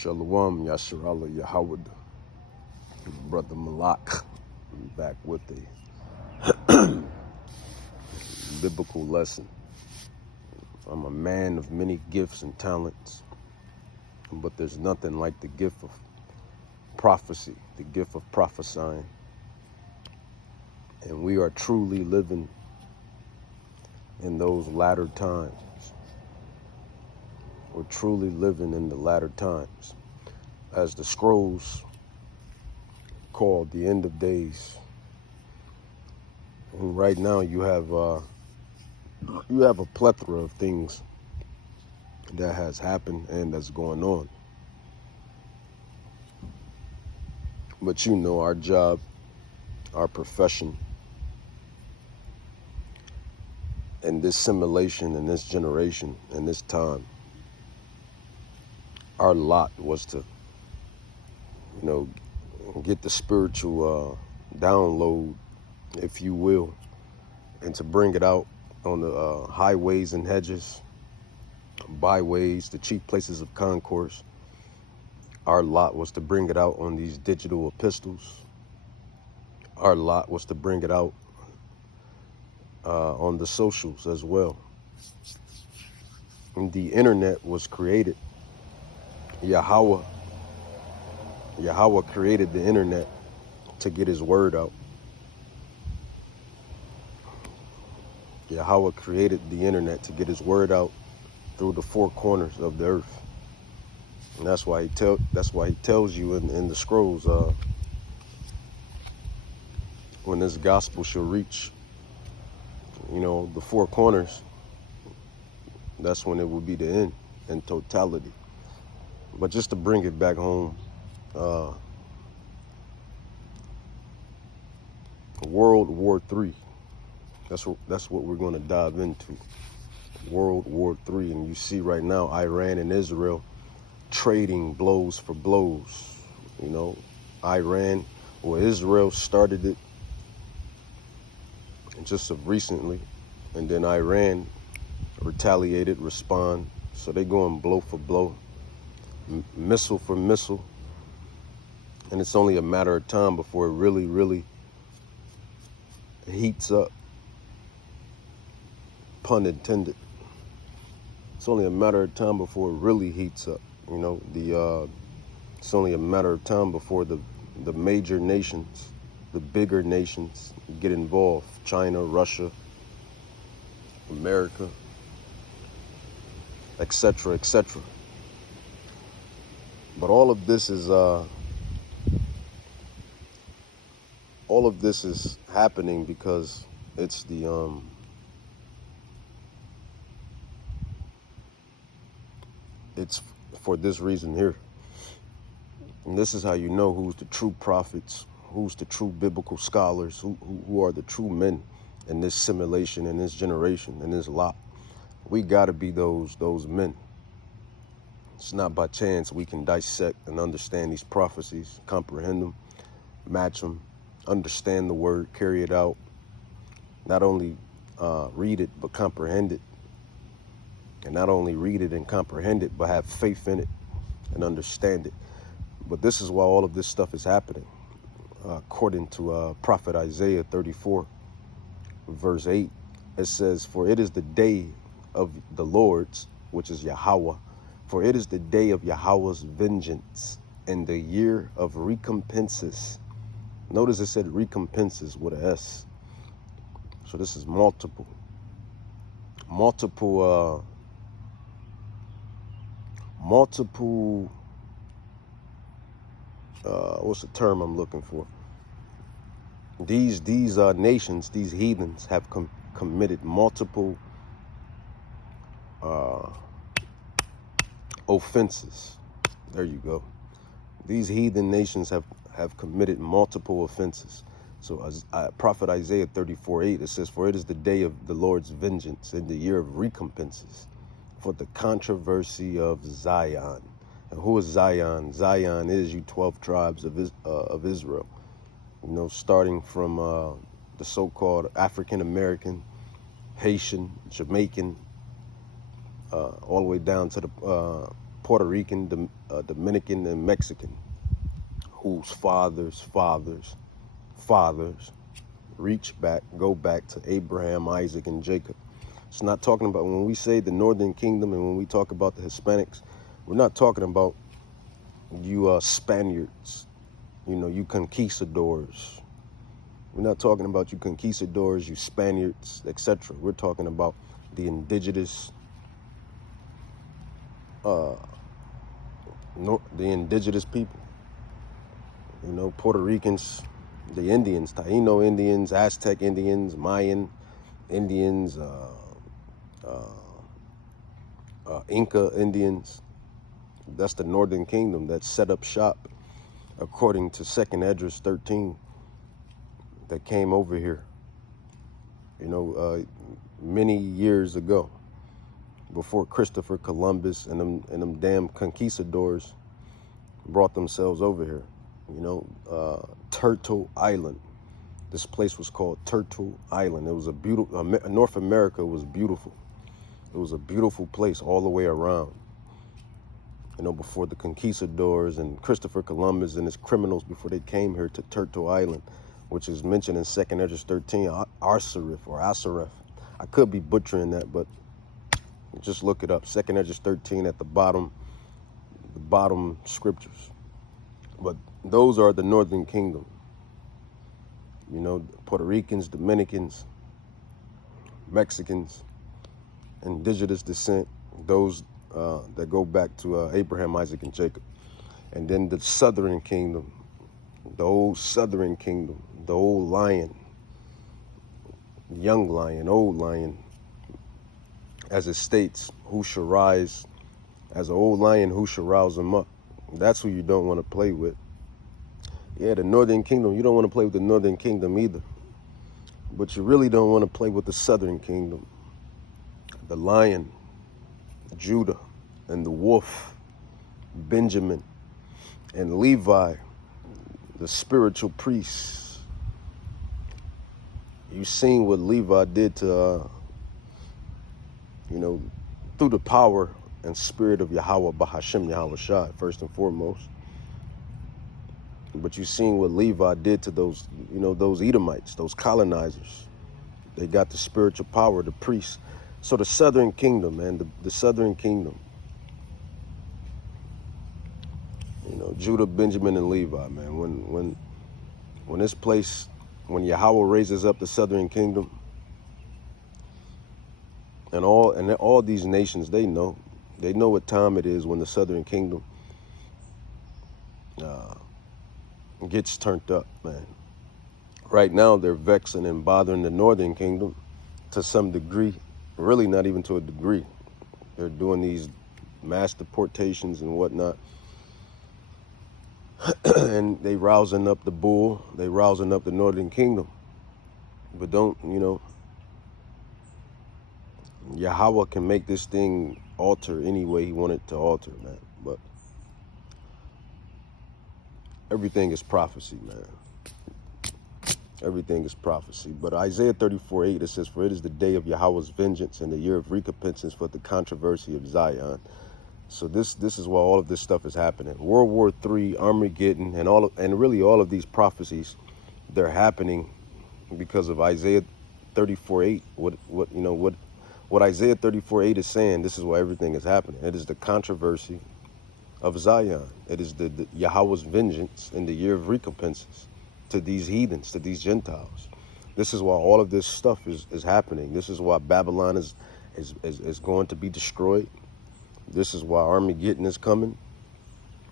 Shalom, Yasharallah, Yahawad, Brother Malak, back with a biblical lesson. I'm a man of many gifts and talents, but there's nothing like the gift of prophecy, the gift of prophesying. And we are truly living in those latter times. We're truly living in the latter times. As the scrolls called the end of days. And right now you have a plethora of things that has happened and that's going on. But you know, our job, our profession, in this simulation, in this generation, in this time, our lot was to, get the spiritual download, if you will, and to bring it out on the highways and hedges, byways, the chief places of concourse. Our lot was to bring it out on these digital epistles. Our lot was to bring it out on the socials as well. And the internet was created. Yahweh created the internet to get his word out. Yahweh created the internet to get his word out through the four corners of the earth. And that's why he tells you in the scrolls, when this gospel shall reach, the four corners, that's when it will be the end in totality. But just to bring it back home, World War III. That's what we're going to dive into. World War III. And you see right now, Iran and Israel trading blows for blows. Israel started it just of recently, and then Iran retaliated, respond. So they going blow for blow, missile for missile, and it's only a matter of time before it really, really heats up. Pun intended. It's only a matter of time before it really heats up. It's only a matter of time before the major nations, the bigger nations, get involved. China, Russia, America, etc., etc. But all of this is happening because it's it's for this reason here. And this is how you know who's the true prophets, who's the true biblical scholars, who are the true men in this simulation, in this generation, in this lot. We got to be those men. It's not by chance we can dissect and understand these prophecies, comprehend them, match them, understand the word, carry it out, not only read it, but comprehend it. And not only read it and comprehend it, but have faith in it and understand it. But this is why all of this stuff is happening. According to Prophet Isaiah 34, verse 8, it says, "For it is the day of the Lord's," which is Yahweh, "for it is the day of Yahweh's vengeance and the year of recompenses." Notice it said recompenses with an S. So this is multiple, what's the term I'm looking for? These nations, these heathens have committed multiple offenses. There you go. These heathen nations have committed multiple offenses. So as Prophet Isaiah 34:8, it says, "For it is the day of the Lord's vengeance and the year of recompenses for the controversy of Zion." And who is Zion? Zion is you 12 tribes of Israel. Starting from the so-called African American, Haitian, Jamaican, all the way down to the Puerto Rican, Dominican, and Mexican, whose fathers go back to Abraham, Isaac, and Jacob. It's not talking about, when we say the Northern Kingdom and when we talk about the Hispanics, we're not talking about you Spaniards, you conquistadors. We're not talking about you conquistadors, you Spaniards, etc. We're talking about the indigenous, the indigenous people. Puerto Ricans, the Indians, Taino Indians, Aztec Indians, Mayan Indians, Inca Indians. That's the Northern Kingdom that set up shop, according to 2nd Esdras 13, that came over here, many years ago, before Christopher Columbus and them damn conquistadors brought themselves over here. Turtle Island. This place was called Turtle Island. It was a beautiful, North America was beautiful. It was a beautiful place all the way around. Before the conquistadors and Christopher Columbus and his criminals, before they came here to Turtle Island, which is mentioned in 2nd Esdras 13, Asaref. I could be butchering that, but just look it up. 2nd Esdras 13 at the bottom scriptures. But those are the Northern Kingdom. Puerto Ricans, Dominicans, Mexicans, indigenous descent, those that go back to Abraham, Isaac, and Jacob. And then the Southern Kingdom, the old Southern Kingdom, the old lion, young lion, old lion, as it states, who shall rise, as an old lion, who shall rouse him up. That's who you don't want to play with. Yeah, the Northern Kingdom, you don't want to play with the Northern Kingdom either. But you really don't want to play with the Southern Kingdom. The lion, Judah, and the wolf, Benjamin, and Levi, the spiritual priests. You seen what Levi did to, through the power and spirit of Yahweh, Bahashem Yahweh Shai, first and foremost. But you seen what Levi did to those, those Edomites, those colonizers. They got the spiritual power, the priests. So the Southern Kingdom, man, the Southern Kingdom. Judah, Benjamin, and Levi, man. When this place, when Yahweh raises up the Southern Kingdom, and all these nations, they know what time it is when the Southern Kingdom gets turned up, man. Right now, they're vexing and bothering the Northern Kingdom to some degree. Really not even to a degree. They're doing these mass deportations and whatnot. And they rousing up the bull. They rousing up the Northern Kingdom. But don't, Yahweh can make this thing alter any way he wanted to alter, man. But everything is prophecy, man. Everything is prophecy. But Isaiah 34:8, it says, "For it is the day of Yahweh's vengeance and the year of recompense for the controversy of Zion." So this is why all of this stuff is happening. World War III, Armageddon, and really all of these prophecies, they're happening because of Isaiah 34:8. What Isaiah 34:8 is saying, this is why everything is happening. It is the controversy of Zion. It is the Yahweh's vengeance in the year of recompenses to these heathens, to these Gentiles. This is why all of this stuff is happening. This is why Babylon is going to be destroyed. This is why Armageddon is coming.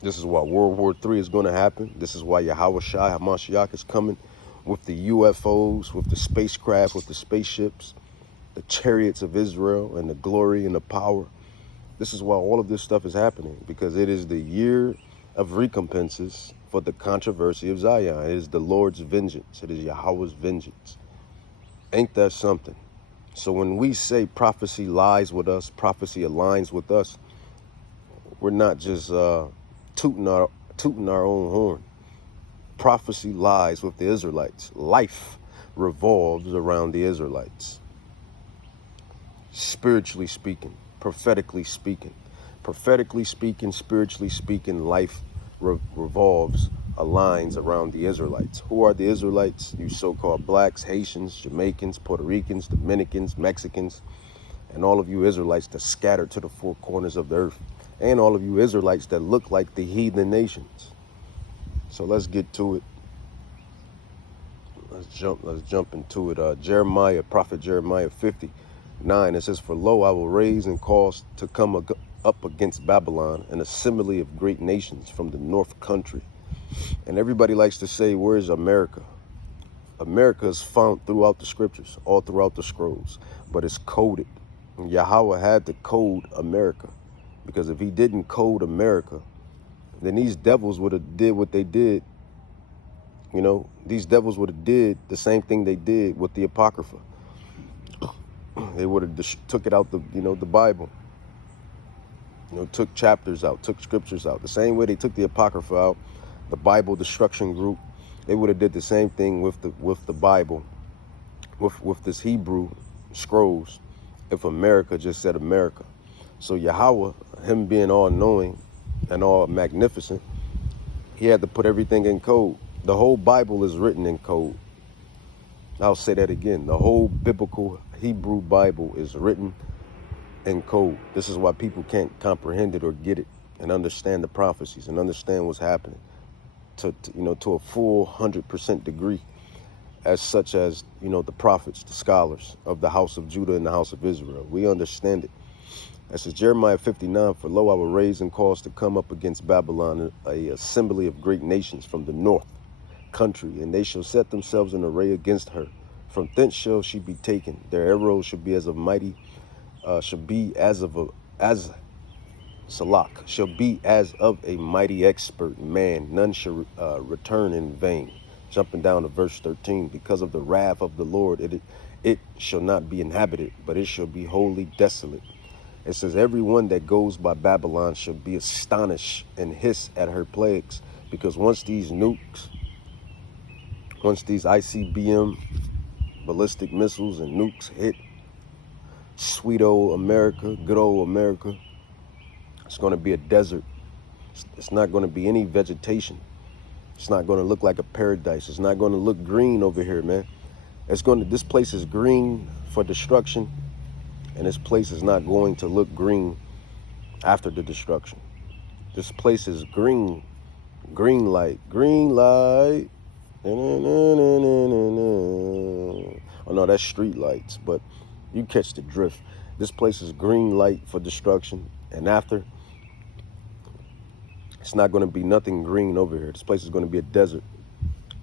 This is why World War III is going to happen. This is why Yahweh Shai HaMashiach is coming with the UFOs, with the spacecraft, with the spaceships, the chariots of Israel, and the glory and the power. This is why all of this stuff is happening, because it is the year of recompenses for the controversy of Zion. It is the Lord's vengeance. It is Yahweh's vengeance. Ain't that something? So when we say prophecy lies with us, prophecy aligns with us, we're not just tooting our own horn. Prophecy lies with the Israelites. Life revolves around the Israelites. Spiritually speaking, prophetically speaking, Prophetically speaking, spiritually speaking, life aligns around the Israelites. Who are the Israelites? You so-called blacks, Haitians, Jamaicans, Puerto Ricans, Dominicans, Mexicans, and all of you Israelites that scattered to the four corners of the earth, and all of you Israelites that look like the heathen nations. So let's get to it. Let's jump into it. Prophet Jeremiah 59, it says, "For lo, I will raise and cause to come up against Babylon an assembly of great nations from the north country." And everybody likes to say, where's America? America is found throughout the scriptures, all throughout the scrolls, but it's coded. And Yahweh had to code America, because if he didn't code America, then these devils would have did what they did. You know, these devils would have did the same thing they did with the Apocrypha. They would have took it out the Bible. Took chapters out, took scriptures out. The same way they took the Apocrypha out, the Bible destruction group, they would have did the same thing with the Bible, with this Hebrew scrolls, if America just said America. So Yahweh, him being all knowing and all magnificent, he had to put everything in code. The whole Bible is written in code. I'll say that again. The whole biblical Hebrew Bible is written in code. This is why people can't comprehend it or get it and understand the prophecies and understand what's happening to a full 100% degree, as such as, the prophets, the scholars of the house of Judah and the house of Israel. We understand it. It says Jeremiah 59, "For lo, I will raise and cause to come up against Babylon a assembly of great nations from the north country, and they shall set themselves in array against her. From thence shall she be taken. Their arrows shall be as a mighty, shall be as of a mighty expert man. None shall return in vain." Jumping down to verse 13, "Because of the wrath of the Lord, it shall not be inhabited, but it shall be wholly desolate." It says, "Everyone that goes by Babylon shall be astonished and hiss at her plagues," because once these ICBM ballistic missiles and nukes hit sweet old America, good old America, it's going to be a desert. It's not going to be any vegetation. It's not going to look like a paradise. It's not going to look green over here, man. This place is green for destruction, and this place is not going to look green after the destruction. This place is green light. Oh no, that's street lights, but you catch the drift. This place is green light for destruction, and after, it's not going to be nothing green over here. This place is going to be a desert,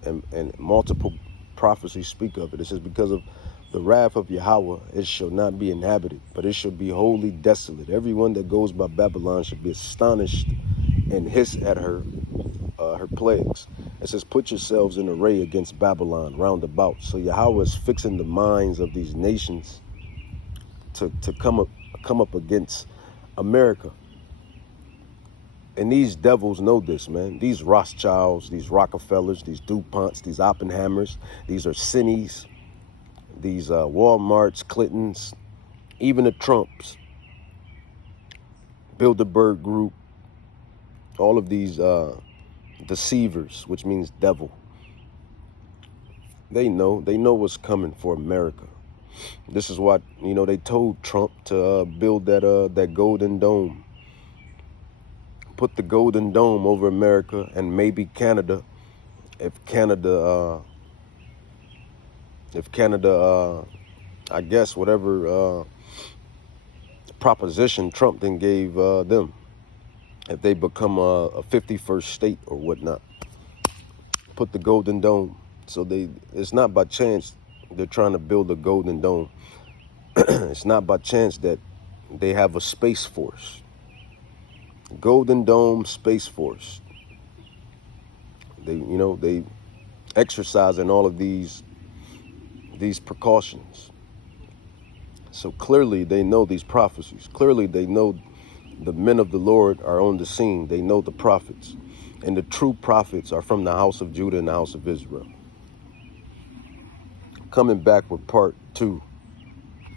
and multiple prophecies speak of it. It says, "Because of the wrath of Yahweh, it shall not be inhabited, but it shall be wholly desolate. Everyone that goes by Babylon shall be astonished and hiss at her plagues." It says, "Put yourselves in array against Babylon round about." So Yahweh is fixing the minds of these nations to come up against America. And these devils know this, man. These Rothschilds, these Rockefellers, these DuPonts, these Oppenheimers, these Arsenis, these Walmarts, Clintons, even the Trumps, Bilderberg Group, all of these deceivers, which means devil. They know what's coming for America. This is what, they told Trump to build that golden dome. Put the golden dome over America and maybe Canada, if Canada, I guess whatever proposition Trump then gave them, if they become a 51st state or whatnot. Put the golden dome. So it's not by chance they're trying to build a golden dome. It's not by chance that they have a space force. Golden Dome Space Force. They exercising all of these precautions. So clearly they know these prophecies. Clearly they know the men of the Lord are on the scene. They know the prophets. And the true prophets are from the house of Judah and the house of Israel. Coming back with part 2.